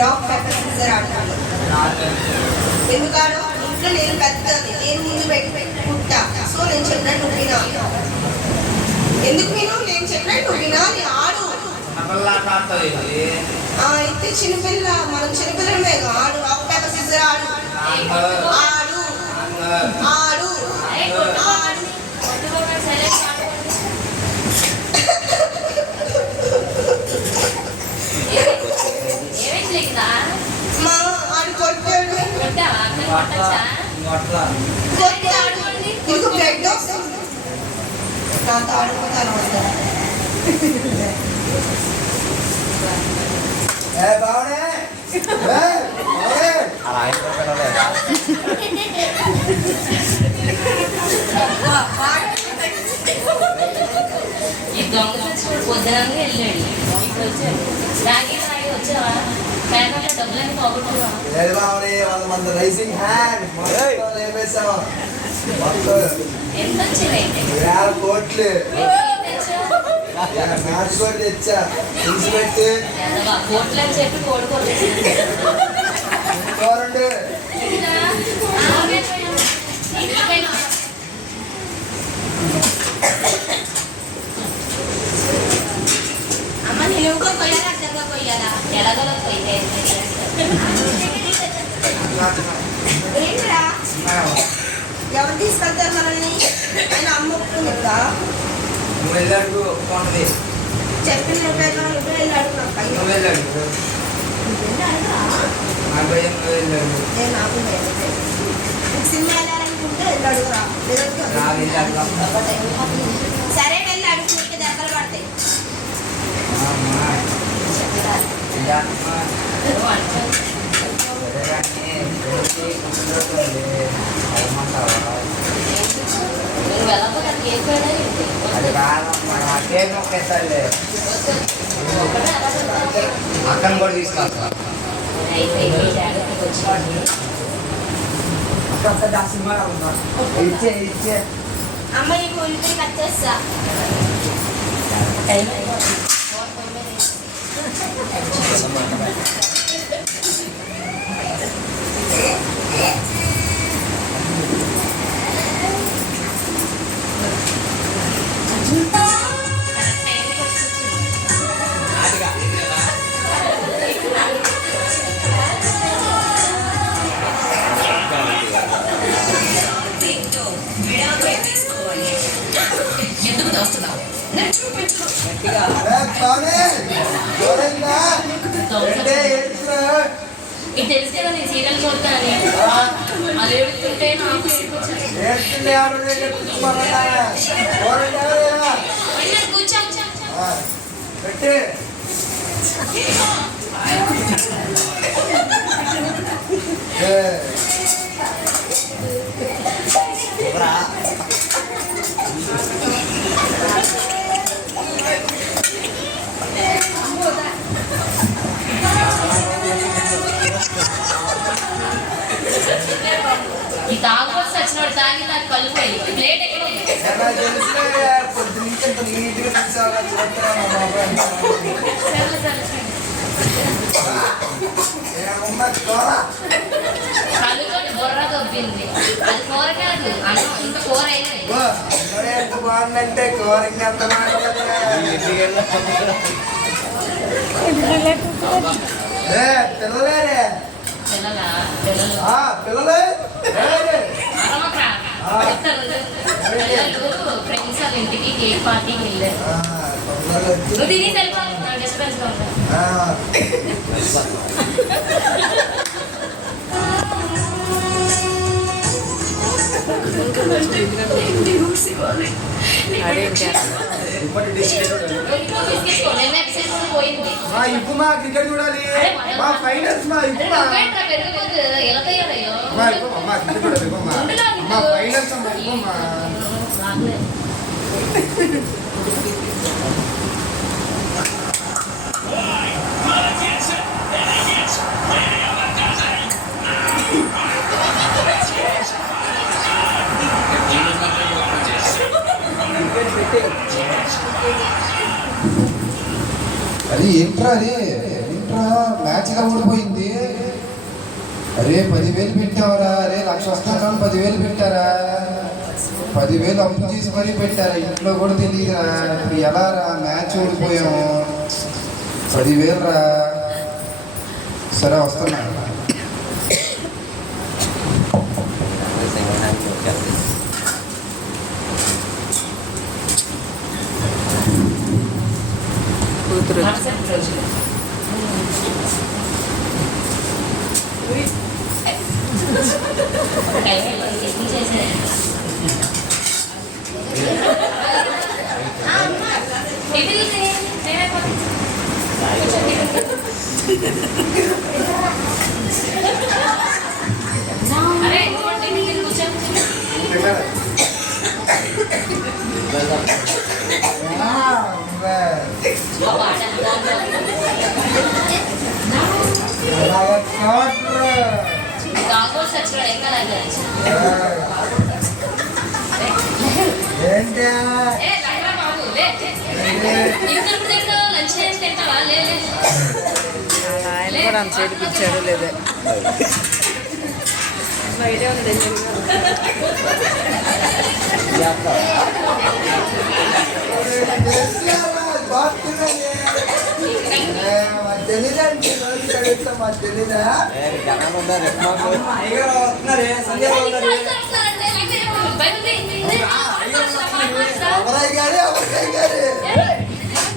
Rock paper scissor ఆడతాను. ఎందుకంటే ఇంట్లో నేను పెద్దది, నేను ముందు పెట్టి పుట్టా. సో నేను చెప్పినట్టు నువ్వు వినాలి. ఎందుకు నేను చెప్పినట్టు నువ్వు వినాలి, ఆడు. అయితే చిన్నపిల్ల, మనం చిన్నపిల్లమే, ఆడు. రాక్ పేపర్ సిజర్ ఆడు, ఆడు ఆడు ఆడు. మా ఆడు కొట్టాడు. నీకు బ్లడ్ వస్తుంది, నాతో ఆడుకోతాను. ఈ దొంగ పొద్దునంగా వెళ్ళాడు, ఇప్పుడు వచ్చాడు. రాగి రాగి వచ్చావా? పేపర్లో డబ్బులన్నీ పోగొట్టుకున్నావా? ఎంత వచ్చింది? కోట్లు తెచ్చా కోట్లు అని చెప్పి కోడుకోలేదు. అమ్మ నేను ఇంకో కొయ్యాలా, అర్థంగా కొయ్యాలా? ఎలాగోలా పోయితే ఏంట్రా ఎవరు తీసుకెళ్తారు మనల్ని? ఆయన అమ్మ ఒప్పుకుంది కదా, చెప్పిన రూపాయలు వెళ్ళి అడుగుతున్నాను. సినిమా వెళ్ళాలనుకుంటే వెళ్ళి అడుగురా. సరే వెళ్ళి అడుగుతుంటే దెబ్బలు పడతాయి. నువ్వు వెళ్ళకపోతే కేక్ అక్కను కూడా తీసుకొస్తా. అమ్మ నీకు ఉల్లిపాయ కట్ చేస్తా. ఎందుకు దోస్తున్నావు? ఇది తెలిస్తే కదా నేను సీరియల్ చూడతానని. అది ఏడుతుంటే నాకు కూర్చో. ఈ తాగుబోతు వచ్చినోడు తాగి నాకు కళ్ళు పోయి ప్లేట్ ఎక్కడ ఉంది? కళ్ళుతో బుర్ర దొబ్బింది. అది కూర కాదు, అన్నం ఇంకా కూర అయినది. బాగుందంటే కూర ఇంకెంత పిల్లలేరే పిల్లలే ఫ్రెండ్స్ వాళ్ళ ఇంటికి కేక్ పార్టీకి వెళ్ళారు. నువ్వు తిని తెలిపాలి డిస్టెన్స్ లో పోయింది. మా క్రికెట్ చూడాలి, మా ఫైనల్స్ మా ఎలా తయారయ్యో మా క్రికెట్ చూడాలి, మా ఫైనల్స్ అది ఏంట్రా అది ఏంట్రా మ్యాచ్ గా ఓడిపోయింది. అరే 10,000 పెట్టావరా, అరే 1,00,000 వస్తాను 10,000 పెట్టారా, 10,000 అప్పు చేసి మరీ పెట్టారా, ఇంట్లో కూడా తెలియదురా. ఇప్పుడు ఎలా రా, మ్యాచ్ ఓడిపోయాము, 10,000 రా. సరే వస్తున్నా. మరుసటి రోజు అరే కూర్చో. ఆయన కూడా అంత చేతికిచ్చాడు లేదే బయటే ఉంది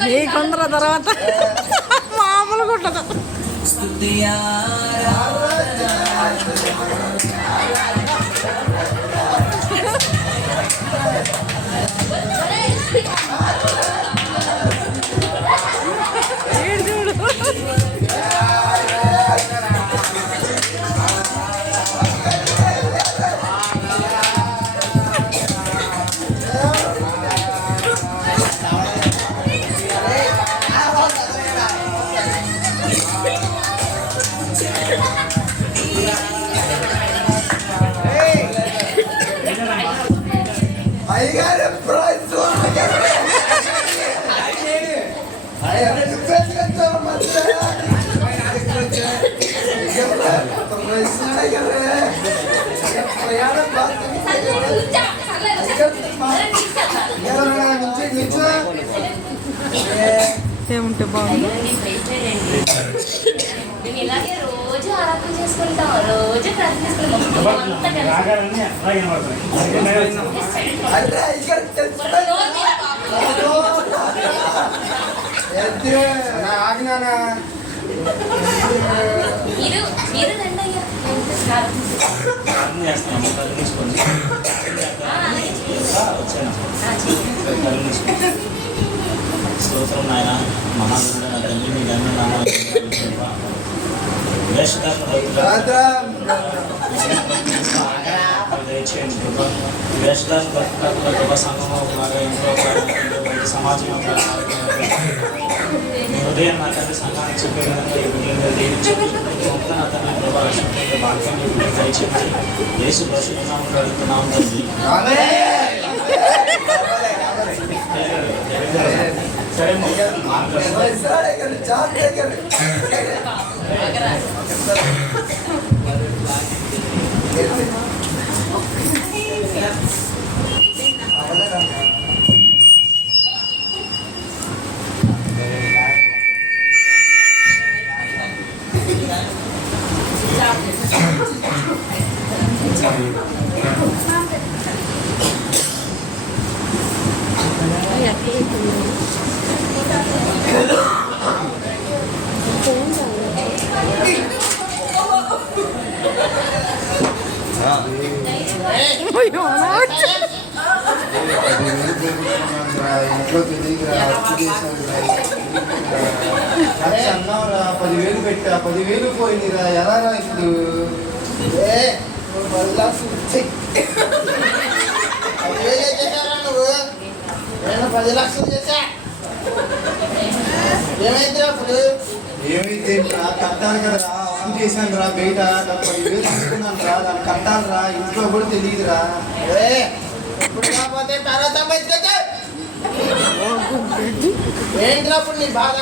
నీ కొందర తర్వాత మామూలుగా ఉండదు. ఏముంటే బాగుంది. మేము ఇలాగే రోజు ఆరాధన చేసుకుంటాం, రోజు ప్రార్థిస్తున్నాం. మీరు రండి అయ్యా. స్తోత్రం నాయన మహానుడ నా తండ్రి మీ గన్న నామాలు దయచేయండి కృప. వేషధారణ భక్తుల కృప సంగమం ఇంట్లో సమాజంలో మీ హృదయం నా తండ్రి సంఘానికి చెప్పే విధంగా ఈ బిడ్డలుగా దీవించండి. నా తండ్రి ప్రభావ భాగ్యం దయచేయండి. యేసు పరిశుద్ధ నామములో అడుగుతున్నాము తండ్రి. సరే ఇంట్లో తెలియదురా, అప్పు చేశాను అన్నావురా, 10,000 పెట్టా, 10,000 పోయిందిరా, ఎలా రా ఇప్పుడు? 10 లక్షలు చేశా. ఏమైందిరా ఇప్పుడు? ఏమైతే కట్టాలి కదరా, అప్పు చేశాను రా, బయట 10,000 తీసుకున్నాను రా, దాన్ని కట్టాలి రా, ఇంట్లో కూడా తెలియదురా. ఇప్పుడు కాకపోతే తర్వాత ఏంట్రా ఇప్పుడు నీ బాధ?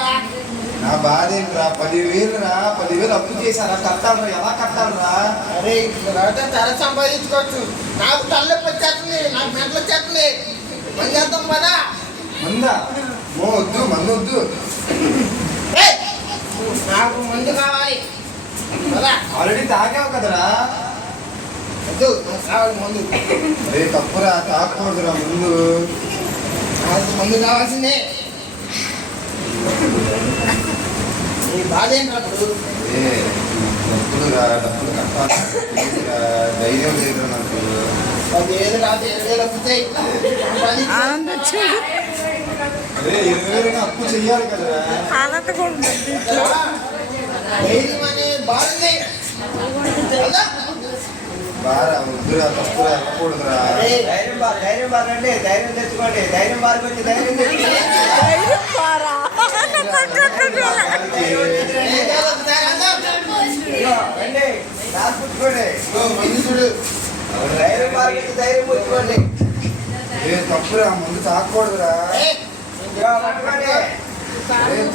నా బాధ ఏంట్రా 10,000 రా 10,000 అప్పు చేశారా కట్టాలరా ఎలా కట్టాలరా అరే ఇక్కడ చాలా సంపాదించుకోవచ్చు నాకు తలనొప్పి వచ్చేస్తుంది నాకు మెంటలు వచ్చేస్తుంది పని చేద్దాం పదా మందా వద్దు మందు వద్దు ఏయ్! నాకు మందు కావాలి పదా ఆల్రెడీ తాగావు కదరా వద్దు నాకు కావాలి మందు అరే తప్పురా తాగకూడదురా ముందు నాకు మందు కావాల్సిందే నీ బాధ ఏంటప్పుడు డబ్బులు కట్టాలి ధైర్యం లేదు నాకు 10,000 కాదు 20,000 వస్తాయి ఆనంద్ వచ్చాడు. అరే 20,000 అప్పు చెయ్యాలి కదరా ఆనంద్ కూడా ఉన్నాడు దీంట్లో. ధైర్యం అనే బాగుంది కదా బారా వద్దురా తప్పురా వెళ్ళకూడదురా ధైర్యం బాగండి ధైర్యం తెచ్చుకోండి ధైర్యం బాగుంది ధైర్యం తెచ్చుకోండి ధైర్యం పారా. రండి రాసుకుంటుకోండి మందుడు ధైర్యం బాగుంది ధైర్యం పుచ్చుకోండి తప్పురా ముందు తాగకూడదురా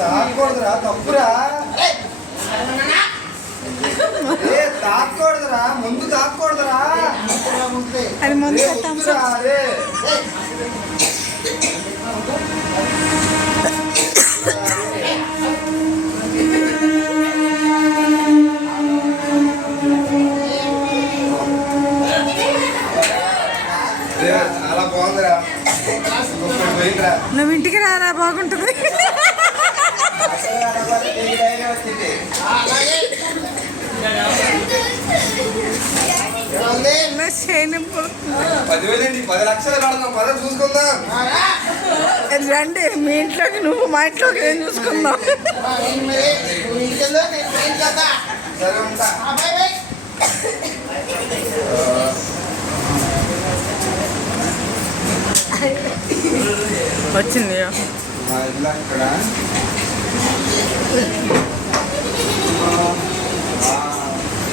తాగకూడదురా తప్పురా తాగకూడదురా ముందు తాగకూడదురా అది ముందు అరే, కట్టాం వద్దురా, అరే. అరే, చాలా బాగుందిరా పోయిందిరా నువ్వు ఇంటికి రారా బాగుంటుంది. ధైర్యం వచ్చింది చేయనింపు 10,000 ఏంటి 10 లక్షలు కడదాం పద చూసుకుందాం రండి మీ ఇంట్లోకి నువ్వు మా ఇంట్లోకి నేను చూసుకుందాం. సరే ఉంటా వచ్చింది మా ఇల్లు అక్కడ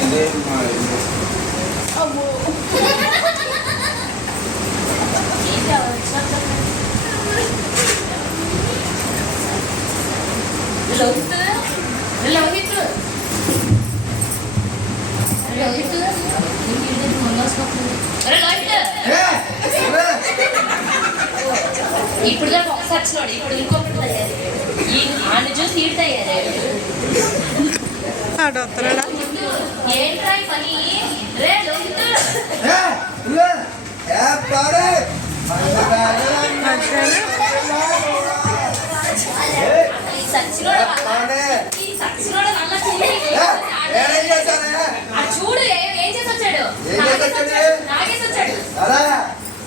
ఇదే మా ఇల్లు ఏంటి అలా వచ్చినట్టు? లోహిత్ లోహిత్ లోహిత్ అరే లోహిత్ ఇప్పుడు దాకా ఒకసారి వచ్చినాడు ఇప్పుడు ఇంకొకటి తయారు ఆయన చూసి ఈడు తయారు ఆడొత్తరాడా ఏంట్రా ఈ పని రే లోహిత్ ఈ సచ్చినోడు నల్ల చూడు ఏం చేసి వచ్చాడు నాగేసి వచ్చాడు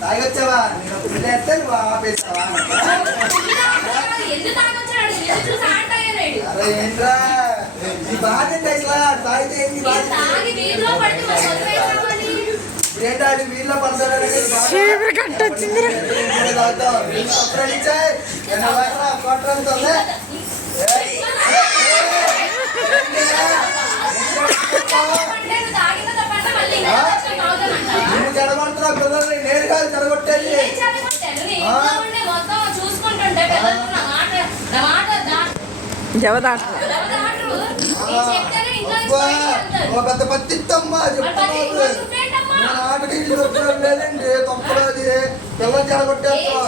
తాగొచ్చావా నేను పిల్ల ఎత్తే నువ్వు ఆపేస్తావా ఎందుకు తాగొచ్చాడు ఎందుకు చూసి ఆడతాయన్నాడు అరే ఏంట్రా ఈ బాధ ఏంటి అసలు తాగితే ఏంటి బాధ తాగి వీధిలో పడితే మరి వదిలేసామని ఏంటా అది వీళ్ళ పడతాడని చీపురు కట్టొచ్చింది పడలేదు తాగిన తప్పంటే మళ్ళీ ఇంకా వచ్చి తాగుతానంట జడగొడుతున్నా పిల్లల్ని నేను కాదు జడగొట్టేది ఏం చదవట్లేదు నేను ఇంట్లో ఉండి మొత్తం చూసుకుంటుంటే పిల్లలు నా మాట జవదాటరు దాటరు నేను చెప్తేనే ఇంట్లో నుంచి బయటికి వెళ్తారు ఒక పెద్ద పత్తిత్తమ్మా చెప్తున్నావు నువ్వేంటమ్మా నాటికి ఇల్లు వచ్చడం లేదండి తప్పుడు అది పిల్లలు జడగొట్టేస్తా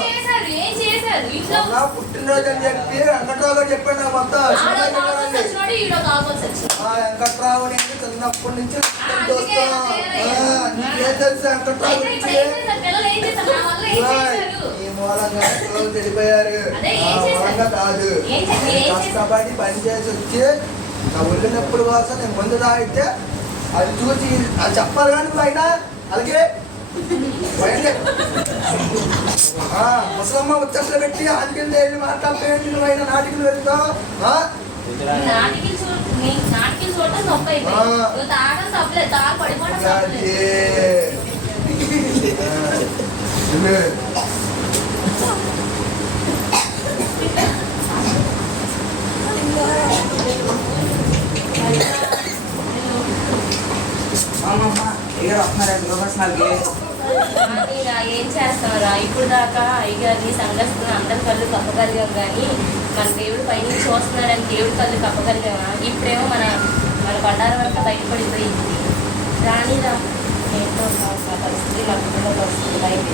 ఏం చేశారు ఇంట్లో నా పుట్టినరోజు అని చెప్పి వెంకట్రావు గారు చెప్పాడు నాకు మొత్తం వచ్చినాడు ఈడో కావాల్సి వచ్చింది వెంకట్రావు నేను చిన్నప్పటి నుంచి చూస్తాం నీకేం తెలుసు వెంకట్రావు అయితే ఇప్పుడు గురించి ఏం చేశారు పిల్లలు ఏం చేశారు నా వల్ల ఏం చేశారు ఈ మూలంగా పిల్లలు చెడిపోయారు అదే ఆ ఏం చేశారు? మూలంగా కాదు ఏం చేశారు? ఏం చేశారు? కష్టపడి పని చేసి వచ్చి నా ఒళ్ళు నొప్పుల కోసం నేను ముందు తాగితే అది చూసి అది చెప్పాలి కానీ నువ్వు అయినా అలాగే బయట ముసలమ్మ ఉత్తర్లు పెట్టి అందుకని వెళ్ళి మాట్లాడితే నువ్వు అయినా నాటికి వెళ్తావు నాటికి చూడటం తప్పు అయిపోయింది నువ్వు తాగడం తప్పలేదు తాగు పడిపోవడం తప్పలేదు ఏం చేస్తావురా ఇప్పుడు దాకా అయ్యగారిని సంఘస్థులు అందరి కళ్ళు కప్పగలిగాం కానీ మన దేవుడు పైనుంచి చూస్తున్నాడని దేవుడి కళ్ళు కప్పగలిగామా? ఇప్పుడేమో మన మన బండారం అంతా బయటపడిపోయింది. రానిరా ఏంటో నా పరిస్థితి, నా కుటుంబ పరిస్థితి బయట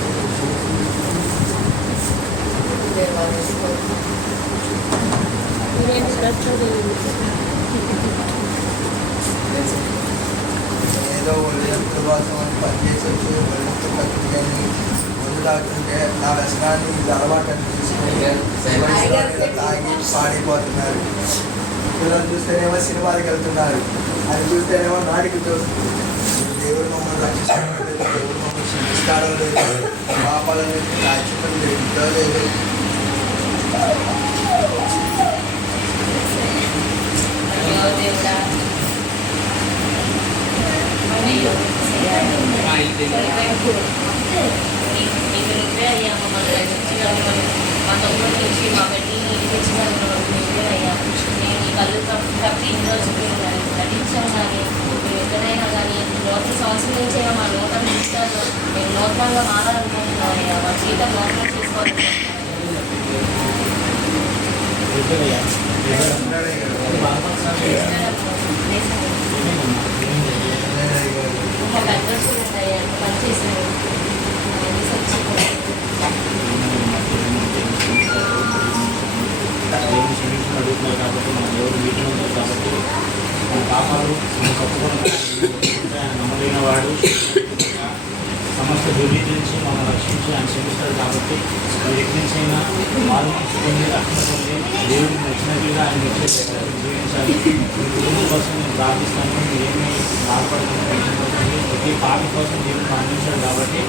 ఏదో ఒళ్ళంత కోసం అని పనిచేసి వచ్చి ఒళ్ళంత కట్టుకొని ముందు తాగుతుంటే నా వ్యసనాన్ని ఇది అలవాటు అని తీసుకుని తాగి పాడిపోతున్నారు. పిల్లలు చూస్తేనేమో సినిమాలకు వెళ్తున్నారు, అది చూస్తేనేమో నాటికి చూస్తున్నారు. దేవుడు మమ్మల్ని రక్షిస్తాడో లేదు, దేవుడు మమ్మల్ని శిక్షిస్తాడో లేదు, పాపాల నుంచి రాజ్యం లేదో లేదు. దేవుడా నీకు నువ్వే అయ్యా మమ్మల్ని రక్షించగలమని, మా తమ్ముడి నుంచి మా బిడ్డని నీకు తెచ్చగలమని నువ్వే అయ్యా. నేను నీ కళ్ళు తప్పి ఇన్ని రోజులు నటించాను, కానీ మేము ఎక్కడైనా కానీ నూతన సంవత్సరం నుంచే మా నూతన జీవితాలు మేము నూతనంగా మారాలనుకుంటున్నాం అయ్యా. మా జీవితం నూతనం చేసుకోవాలనుకుంటున్నాం. మా పెద్ద చూడండి అయ్యా, ఎంత పని చేశారు. దేవుడు క్షమించిన అడుగుతున్నారు కాబట్టి మన దేవుడు మీటింగ్ ఉంటారు కాబట్టి మన పాపాలు మన తప్పుకొని ఆయన నమ్మదైన వాడు సమస్త దుర్నీతి నుంచి మనం రక్షించి ఆయన క్షమిస్తాడు. కాబట్టి మీరు ఎక్కడి నుంచి అయినా మారు మంచుకొని రక్షణ పొంది దేవుడికి నచ్చినట్లుగా ఆయన జీవించాలి. మీ కుటుంబం కోసం నేను ప్రార్థిస్తాను. మీరేమీ బాధపడుతుంది, ప్రతి పాపి కోసం దేవుడు ప్రార్థించాడు కాబట్టి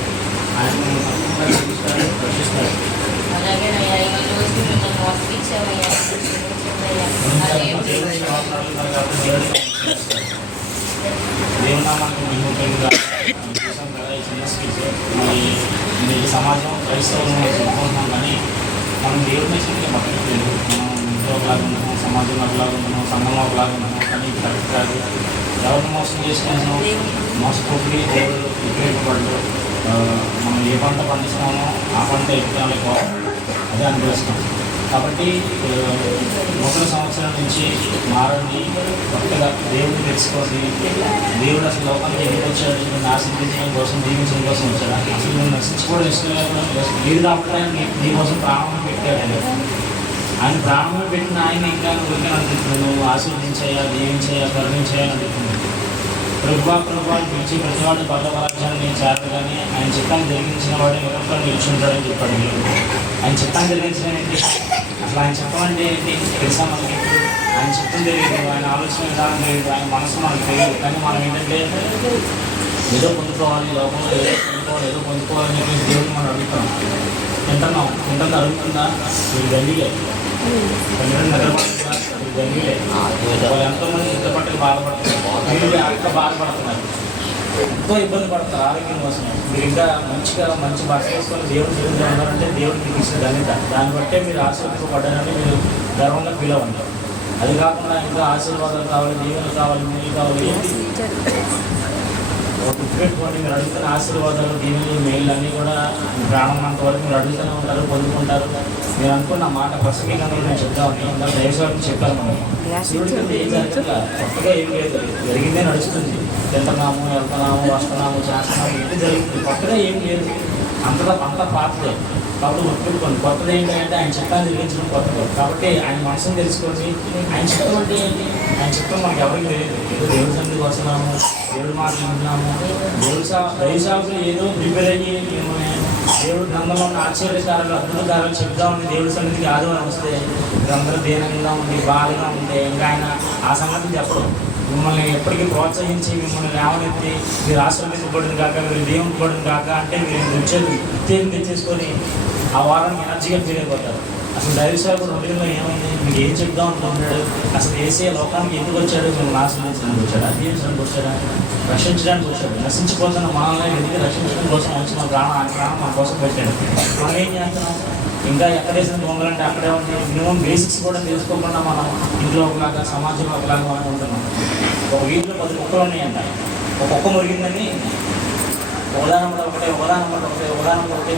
ఆయన మిమ్మల్ని తప్పకుండా క్షమిస్తాడు, రక్షిస్తాడు. అలాగే అయ్యా, ఈ రోజు మిమ్మల్ని మోసగించామయ్యా. దేవునామానికి మహిమకరంగా చేసాం కదా ఈ చిన్న స్కిల్స్. మరి ఈ సమాజం క్రైస్తవం చెప్పుకుంటున్నాం, కానీ మనం దేవుడిని సరిగ్గా పట్టట్లేదు. మనం ఇంట్లో ఒకలాగా ఉన్నాము, సమాజంలో ఒకలాగా ఉన్నాము, సంఘంలో ఒకలాగా ఉన్నాము, కానీ కరెక్ట్ కాదు. ఎవరిని మోసం చేసుకున్నాము, మోసపోయి దేవుడు ఉపయోగపడదు. మనం ఏ పంట పండిస్తున్నామో ఆ పంట ఎక్కువ అదే అనిపిస్తాం. కాబట్టి నూతన సంవత్సరం నుంచి మారండి, కొత్తగా దేవుడిని తెలుసుకోండి. దేవుడు అసలు లోకానికి ఎందుకు వచ్చాడు? నేను ఆశీర్వదించడం కోసం, దీవించడం కోసం వచ్చాడు. అసలు నేను నశించుకోవడం ఇష్టం లేదు కాబట్టి ఆయన నీ కోసం ప్రాణం పెట్టాడు. ఆయన ప్రాణం పెట్టిన ఆయన ఇంకా నువ్వు అనుకుంటున్నావు, నువ్వు ఆశీర్వదించాయా, దీవించాయా, కరుణించాయా అని అనుకుంటున్నావు. ప్రభువాన్ని పిలిచి ప్రతివాడు పర్వరాజ్యాన్ని నేను చేరదు, కానీ ఆయన చిత్తాన్ని జరిగించిన వాడు నిరంతరం నిల్చుంటాడని చెప్పాడు. ఆయన చిత్తాన్ని జరిగించడం ఏంటి? అసలు ఆయన చిత్తం అంటే ఏంటి తెలుసా మనకి? ఆయన చిత్తం తెలియదు, ఆయన ఆలోచన విధానం తెలియదు, ఆయన మనసు మనకు తెలియదు. కానీ మనం ఏంటంటే ఏదో పొందుకోవాలి, లోకంలో ఏదో పొందుకోవాలని చెప్పేసి దేవుడిని మనం అడుగుతాం. ఇంటర్లో అడుగుతుందా? వీళ్ళు గండిలే నిద్రపడుతుందా? వీళ్ళు గండిలే. వాళ్ళు ఎంతోమంది నిద్రపట్టలు బాధపడుతున్నారు, వీళ్ళు అంత బాధపడుతున్నారు, ఎంతో ఇబ్బంది పడతారు ఆరోగ్యం కోసం. మీరు ఇంకా మంచి బట్ట వేసుకొని దేవుడు జీవితంలో ఉన్నారంటే దేవుడు మీకు ఇచ్చిన ఘనత. దాన్ని బట్టే మీరు ఆశీర్వదింపబడ్డారని మీరు గర్వంగా ఫీల్ అవ్వండి. అది కాకుండా ఇంకా ఆశీర్వాదాలు కావాలి, దీవెనలు కావాలి, నీళ్ళు కావాలి, గుర్తుపెట్టుకోండి. మీరు అడుగుతున్న ఆశీర్వాదాలు, దీవెనలు, మేళ్ళు అన్నీ కూడా ప్రాణం అంతవరకు మీరు అడుగుతూనే ఉంటారు, పొందుకుంటారు. మీరు అనుకున్న మాట ప్రసంగంగా నేను చెప్తామని ఇంకా దయచేసి చెప్పాను. మనం శివుడికి ఏం జరగట్లా, కొత్తగా ఏం లేదు, జరిగిందే నడుస్తుంది. తింటున్నాము, వెళ్తున్నాము, వస్తున్నాము, చేస్తున్నాము, ఇది జరుగుతుంది. కొత్తగా ఏం లేదు, అంతా పాతదే. కాబట్టి గుర్తుపెట్టుకోండి, కొత్తది ఏంటంటే ఆయన చిత్తాన్ని జరిగించడం కొత్తది. కాబట్టి ఆయన మనసును తెలుసుకోండి. ఆయన చిత్తం అంటే ఏంటి? ఆయన చిత్తం మనకు ఎవరికి తెలియదు. ఏదో దేవుడి సన్నిధికి వస్తున్నాము, దేవుడు మాటలు వింటున్నాము, దైవసాకులు ఏదో ప్రిపేర్ అయ్యి మిమ్మల్ని దేవుడు గ్రంథంలో ఉన్న ఆశ్చర్యకారాలు, అద్భుతకారాలు చెప్తామని దేవుడి సన్నిధికి ఆదివారం వస్తే మీరందరూ దీనంగా ఉండి బాధగా ఉంటే ఇంకా ఆయన ఆ సంగతి చెప్పడం, మిమ్మల్ని ఎప్పటికీ ప్రోత్సహించి మిమ్మల్ని లేవనెత్తి మీరు ఆశీర్వదించబడిన కాక, మీరు దీవింపబడిన కాక అంటే మీరు వచ్చేది ఉత్తేజం తెచ్చేసుకొని ఆ వారానికి ఎనర్జీగా చేయలేకపోతారు. అసలు దైవసేవకుడు హృదయంలో ఏమైంది? మీకు ఏం చెప్దాం అనుకుంటున్నాడు? అసలు ఏసే లోకానికి ఎందుకు వచ్చాడు? మిమ్మల్ని ఆశీర్వదించడానికి వచ్చాడా, దీవించడానికి వచ్చాడా, రక్షించడానికి వచ్చాడు? నశించిపోతున్న మనల్ని వెతికి రక్షించడం కోసం వచ్చిన ప్రాణం మన కోసం పెట్టాడు. మనం ఏం చేస్తున్నాం? ఇంకా ఎక్కడేసిన దొంగలంటే అక్కడే ఉంది. మినిమం బేసిక్స్ కూడా తెలుసుకోకుండా మనం ఇంట్లో ఒకలాగా, సమాజంలో ఒకలాగా మనం ఉంటున్నాం. ఒక వీధిలో 10 కుక్కలు ఉన్నాయంట. ఒక కుక్క మురిగిందని ఉదాహరణ ఒకటే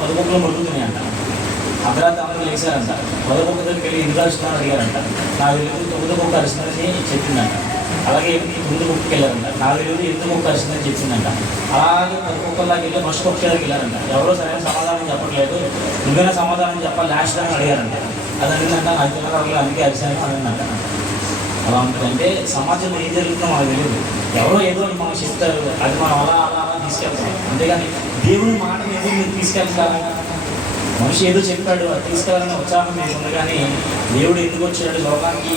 10 కుక్కలు మురుగుతున్నాయంట. అర్ధరాత్రి అందరూ లేచారంట. మొదటి కుక్క దగ్గరికి వెళ్ళి ఎందుకు అరుస్తున్నారని అడిగారంట. నాకు తెలియదు తొమ్మిది కుక్క అరుస్తుందని చెప్పిందంట. అలాగే తొమ్మిది కుక్కకి వెళ్ళారంట. నాకు తెలియదు ఎందుకు కుక్క అరుస్తుందని చెప్పిందంట. అలాగే పది కుక్కల్లాగా వెళ్ళి ఫస్ట్ కుక్క దగ్గరికి వెళ్ళారంట. ఎవరో సరైన సమాధానం చెప్పట్లేదు, నువ్వైనా సమాధానం చెప్పాలి లాస్ట్ అని అడిగారంట. అది అడిగిందంట, నాకు తెలియదు అందుకే అరిశాను అనిందంట. అలా ఉంటుందంటే సమాజంలో ఏం జరుగుతుందో మనకు తెలియదు. ఎవరో ఏదో మనకు చెప్తారు, అది మనం అలా అలా అలా తీసుకెళ్తాం. అంతేగాని దేవుని మాటను ఎందుకు మీరు తీసుకెళ్తారా? మనిషి ఏదో చెప్పాడు అది తీసుకెళ్ళాలని ఉత్సాహం మీకు ఉంది, కానీ దేవుడు ఎందుకు వచ్చాడు లోకానికి,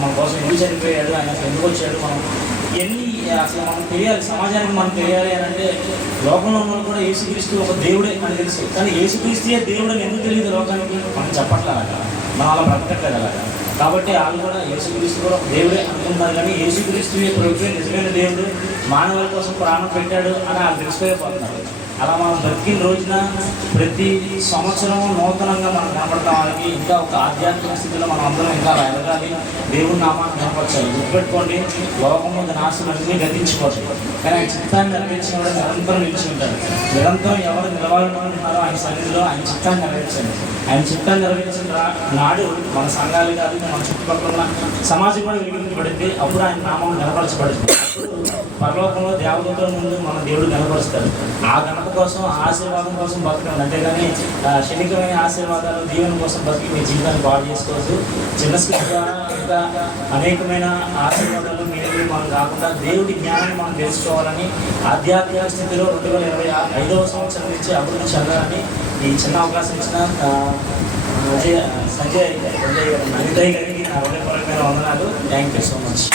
మన కోసం ఎందుకు చనిపోయాడు, ఆయన ఎందుకు వచ్చాడు, మనం ఎన్ని అసలు మనకు తెలియాలి, సమాజానికి మనకు తెలియాలి అని అంటే లోకంలో ఉన్న కూడా యేసుక్రీస్తు ఒక దేవుడే అని తెలుసు. కానీ యేసుక్రీస్తుయే దేవుడు అని ఎందుకు తెలియదు లోకానికి, మనం చెప్పట్లేదు, మనం అలా బ్రతకట్లేదు అలాగా. కాబట్టి వాళ్ళు కూడా యేసుక్రీస్తు కూడా ఒక దేవుడే అనుకుంటున్నారు, కానీ యేసుక్రీస్తు ప్రభువే నిజమైన దేవుడు, మానవుల కోసం ప్రాణం పెట్టాడు అని వాళ్ళు తెలుసుకోలేకపోతున్నారు. అలా మనం బ్రతికిన రోజున ప్రతి సంవత్సరం నూతనంగా మనం కనపడతాం. వాళ్ళకి ఇంకా ఒక ఆధ్యాత్మిక స్థితిలో మనం అందరం ఇంకా ఎదగాలి, దేవుని నామాన్ని కనపరచాలి. గుర్తుపెట్టుకోండి, లోకంలో నాశనాన్ని గతించిపోతాయి, కానీ ఆయన చిత్తాన్ని నెరవేర్చిన కూడా నిరంతరం నిలిచి ఉంటారు. నిరంతరం ఎవరు నిలవాలనుకుంటున్నారో ఆయన సన్నిధిలో ఆయన చిత్తాన్ని నెరవేర్చండి. ఆయన చిత్తాన్ని నెరవేర్చిన నాడు మన సంఘాలు కాదు, మన చుట్టుపక్కల ఉన్న సమాజం కూడా వెలిగించబడింది. అప్పుడు ఆయన నామం కనపరచబడింది. పరలోకంలో దేవతల ముందు మన దేవుడు కనపరుస్తాడు. ఆ ఘనత కోసం, ఆశీర్వాదం కోసం బతకండి. అంతేగాని క్షణికమైన ఆశీర్వాదాలు దీవెన కోసం బతికి మీ జీవితాన్ని బాగు చేసుకోవచ్చు. చిన్న స్థితి ద్వారా ఇంకా అనేకమైన ఆశీర్వాదాలు మీరు మనం కాకుండా దేవుడి జ్ఞానాన్ని మనం తెలుసుకోవాలని, ఆధ్యాత్మిక స్థితిలో 2025వ సంవత్సరం నుంచి అభివృద్ధి చెందాలని ఈ చిన్న అవకాశం ఇచ్చిన సంజయ్ గారికి నా హృదయపూర్వకమైన వందనాలు. Thank you so much.